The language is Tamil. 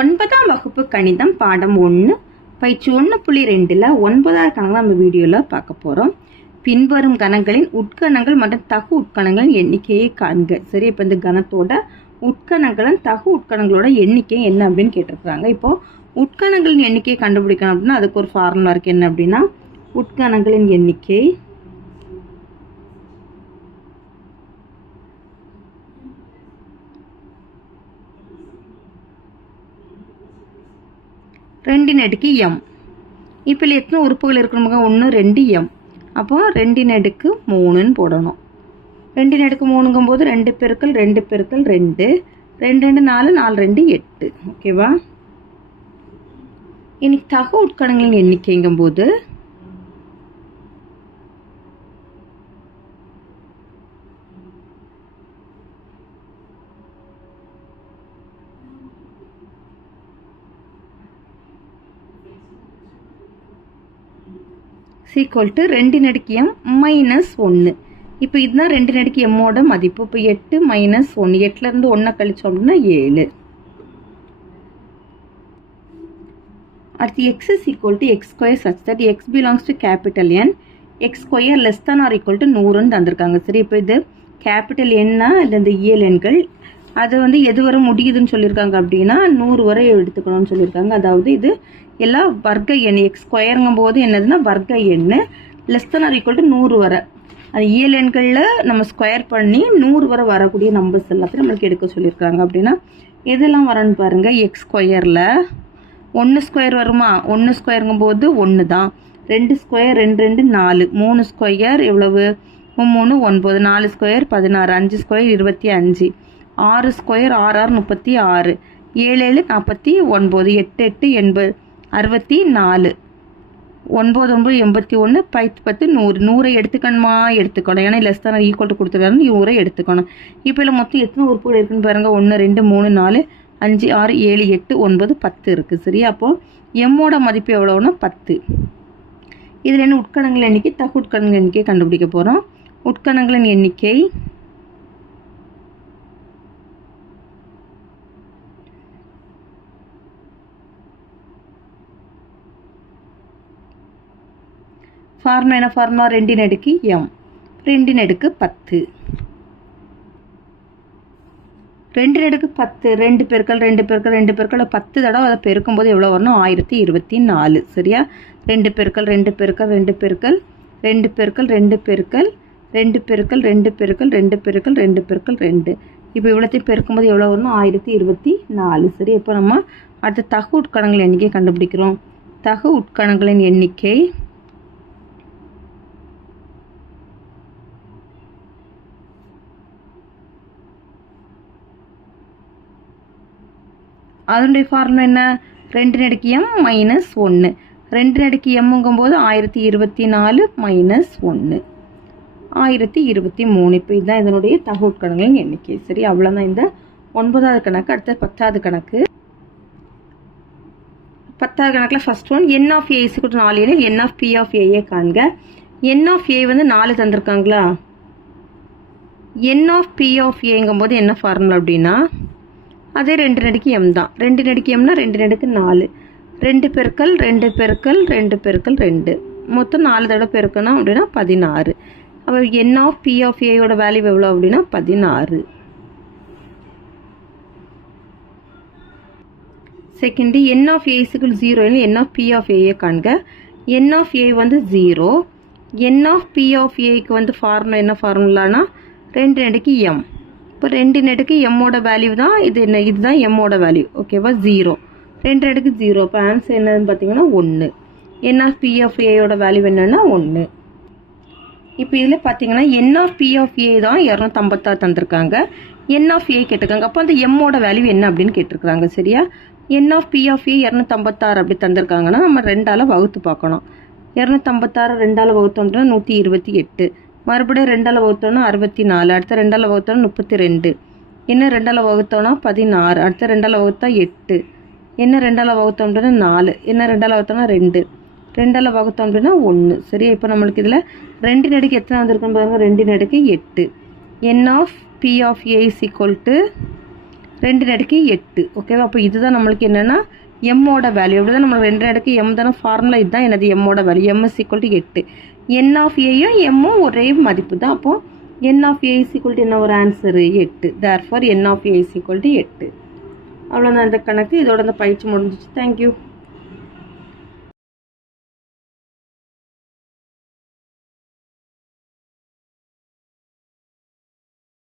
ஒன்பதாம் வகுப்பு கணிதம் பாடம் ஒன்று பயிற்சி ஒன்று புள்ளி ரெண்டில் ஒன்பதாவது கணக்கு நம்ம வீடியோவில் பார்க்க போகிறோம் பின்வரும் கணங்களின் உட்கணங்கள் மற்றும் தகு உட்கணங்களின் எண்ணிக்கையை காண்க. சரி இப்போ இந்த கணத்தோட உட்கணங்களும் தகு உட்கணங்களோட எண்ணிக்கை என்ன அப்படின்னு கேட்டிருக்கிறாங்க. இப்போது உட்கணங்களின் எண்ணிக்கையை கண்டுபிடிக்கணும் அப்படின்னா அதுக்கு ஒரு ஃபார்முலா இருக்குது என்ன அப்படின்னா உட்கணங்களின் எண்ணிக்கை ரெண்டின் அடுக்கு எம் இப்போ எத்தனை உறுப்புகள் இருக்கணுமுங்க ஒன்று ரெண்டு எம் அப்போ ரெண்டின் அடுக்கு மூணுன்னு போடணும். ரெண்டின் அடுக்கு மூணுங்கும் போது ரெண்டு பெருக்கள் ரெண்டு பெருக்கள் ரெண்டு. ரெண்டு ரெண்டு நாலு நாலு ரெண்டு எட்டு. ஓகேவா இன்னைக்கு தக உட்கணங்களின் எண்ணிக்கைங்கும் போது சீக்வல் டு ரெண்டு நடுக்கியம் மைனஸ் ஒன்று இப்போ இதுதான் ரெண்டு நடுக்கு எம்மோட மதிப்பு. இப்போ எட்டு மைனஸ் ஒன்று எட்டுலேருந்து ஒன்றை கழிச்சோம் அப்படின்னா ஏழு. அடுத்து X is equal to X square such that X belongs to capital N X square less than or equal to நூறுன்னு தந்திருக்காங்க. சரி இப்போ இது கேபிட்டல் என்னா இல்லை இந்த இயல் எண்கள் அது வந்து எது வரை முடியுதுன்னு சொல்லியிருக்காங்க அப்படின்னா நூறு வரை எடுத்துக்கணும்னு சொல்லியிருக்காங்க. அதாவது இது எல்லாம் வர்க்க எண் எக்ஸ் ஸ்கொயருங்கும் போது என்னதுன்னா வர்க்க எண் less than or equal to நூறு வரை. அது இயல் எண்களில் நம்ம ஸ்கொயர் பண்ணி நூறு வரை வரக்கூடிய நம்பர்ஸ் எல்லாத்தையும் நம்மளுக்கு எடுக்க சொல்லியிருக்காங்க. அப்படின்னா எதெல்லாம் வரன்னு பாருங்கள் எக்ஸ் ஸ்கொயரில் ஒன்று ஸ்கொயர் வருமா? ஒன்று ஸ்கொயருங்கும் போது ஒன்று தான். ரெண்டு ஸ்கொயர் ரெண்டு ரெண்டு நாலு. மூணு ஸ்கொயர் எவ்வளவு? மூணு ஒன்பது. நாலு ஸ்கொயர் பதினாறு. அஞ்சு ஸ்கொயர் இருபத்தி அஞ்சு. ஆறு ஸ்கொயர் ஆறு ஆறு முப்பத்தி ஆறு. ஏழு ஏழு நாற்பத்தி ஒன்பது எட்டு எட்டு எண்பது அறுபத்தி நாலு. ஒன்பது ஒன்பது எண்பத்தி ஒன்று பத்து பத்து நூறு. நூறை எடுத்துக்கணுமா? எடுத்துக்கணும். ஏன்னா லெஸ் தான் ஈக்குவல் கொடுத்துருக்காருன்னு நூறை எடுத்துக்கணும். இப்போ இல்லை மொத்தம் எத்தனை உறுப்புகள் இருக்குன்னு பாருங்கள் ஒன்று ரெண்டு மூணு நாலு அஞ்சு ஆறு ஏழு எட்டு ஒன்பது பத்து இருக்குது சரியா? அப்போது எம்மோட மதிப்பு எவ்வளோன்னா பத்து. இதில் என்ன உட்கணங்கள் எண்ணிக்கை? தகு உட்கணங்கள் எண்ணிக்கை கண்டுபிடிக்க போகிறோம் உட்கணங்களின் எண்ணிக்கை ஃபார்மா என்ன? ஃபார்மா ரெண்டின் அடுக்கு எம் ரெண்டின் அடுக்கு பத்து. ரெண்டு அடுக்கு பத்து. ரெண்டு பெருக்கள் ரெண்டு பெருக்கள் ரெண்டு பெருக்கள் பத்து தடவை அதை பெருக்கும்போது எவ்வளோ வரணும்? ஆயிரத்தி இருபத்தி நாலு சரியா? ரெண்டு பெருக்கள் ரெண்டு பெருக்கள் ரெண்டு பெருக்கள் ரெண்டு பெருக்கள் ரெண்டு பெருக்கள் ரெண்டு பெருக்கள் ரெண்டு பெருக்கள் ரெண்டு பெருக்கள் ரெண்டு பெருக்கள் ரெண்டு. இப்போ இவ்வளோத்தையும் பெருக்கும்போது எவ்வளோ வரணும்? ஆயிரத்தி இருபத்தி நாலு சரி இப்போ நம்ம அடுத்த தகு உட்கணங்கள் எண்ணிக்கை கண்டுபிடிக்கிறோம். தகு உட்கணங்களின் எண்ணிக்கை அதனுடைய ஃபார்முலா என்ன? ரெண்டு நடுக்கு எம் மைனஸ் ஒன்று ரெண்டு நடுக்கு எம்முங்கும்போது ஆயிரத்தி இருபத்தி நாலு மைனஸ் ஒன்று ஆயிரத்தி இருபத்தி மூணு. இப்போ இதுதான் இதனுடைய தகவல்கணங்களின் எண்ணிக்கை. சரி அவ்வளோதான் இந்த ஒன்பதாவது கணக்கு அடுத்த பத்தாவது கணக்கு. பத்தாவது கணக்கில் first one N of A இசுக்கு நாலு எனில் N of B of A காண்க. என் ஆஃப் ஏ வந்து நாலு தந்திருக்காங்களா? என் ஆஃப் பி ஆஃப் ஏங்கும் போது என்ன ஃபார்முலா அப்படின்னா? அதே ரெண்டு நடுக்கு எம் தான். ரெண்டு நடுக்கு எம்னா ரெண்டு நடுக்கு நாலு. ரெண்டு பெருக்கல் ரெண்டு பெருக்கல் ரெண்டு பெருக்கல் ரெண்டு. மொத்தம் நாலு தடவை பெருக்கணும் அப்படின்னா பதினாறு. அப்போ என் ஆஃப் பி ஆஃப் ஏயோட வேல்யூ எவ்வளோ அப்படின்னா பதினாறு. Second N of ஏஸுக்குள் zero N of B of ஏயை காண்க. என் ஆஃப் ஏ வந்து zero N of B of ஏக்கு வந்து ஃபார்முலா என்ன ஃபார்முலானா ரெண்டு நடுக்கு எம் இப்போ ரெண்டு நெட்டுக்கு எம்மோட வேல்யூ தான் இது என்ன இதுதான் எம்மோட வேல்யூ ஓகேவா ஜீரோ ரெண்டு நெடுக்கு ஜீரோ இப்போ ஆன்சர் என்னன்னு பார்த்தீங்கன்னா ஒன்று என் ஆஃப் பிஎஃப்ஏயோட வேல்யூ என்னென்னா ஒன்று இப்போ இதில் பார்த்தீங்கன்னா N of B of A தான் இரநூத்தம்பத்தாறு தந்திருக்காங்க. என் ஆஃப் ஏ கேட்டிருக்காங்க. அப்போ அந்த எம்மோட வேல்யூ என்ன அப்படின்னு கேட்டிருக்காங்க சரியா? N of B of A இரநூத்தம்பத்தாறு அப்படி தந்திருக்காங்கன்னா நம்ம ரெண்டால் வகுத்து பார்க்கணும். இரநூத்தம்பத்தாறு ரெண்டால் வகுத்தோம்னா நூற்றி இருபத்தி எட்டு. மறுபடியும் ரெண்டால் வகுத்தோன்னா அறுபத்தி நாலு அடுத்த ரெண்டால் வகுத்தோன்னா முப்பத்தி ரெண்டு இன்னும் ரெண்டால் வகுத்தோன்னா பதினாறு அடுத்த ரெண்டால் வகுத்தா எட்டு. என்ன ரெண்டால் வகுத்தோம் அப்படின்னா நாலு என்ன ரெண்டால் வகுத்தோம்னா ரெண்டு. ரெண்டால் வகுத்தோம் அப்படின்னா ஒன்று சரியா? இப்போ நம்மளுக்கு இதில் ரெண்டு அடுக்கு எத்தனை வந்திருக்குன்னு பாருங்க. ரெண்டின் அடுக்கு எட்டு. N of B of A is equal to ரெண்டின் அடுக்கு எட்டு. ஓகேவா அப்போ இதுதான் நம்மளுக்கு என்னென்னா எம்மோட வேல்யூ அப்படி தான் நம்ம ரெண்டு இடக்கு எம் தானே ஃபார்முலா இதுதான் எனது எம்மோட value M is equal to எட்டு என் ஆஃப் ஏயும் எம்மும் ஒரே மதிப்பு தான் அப்போது N of A is equal to என்ன ஒரு ஆன்சரு எட்டு there for N of A is equal to எட்டு அவ்வளோதான் இந்த கணக்கு. இதோட அந்த பயிற்சி முடிஞ்சிச்சு. தேங்க்யூ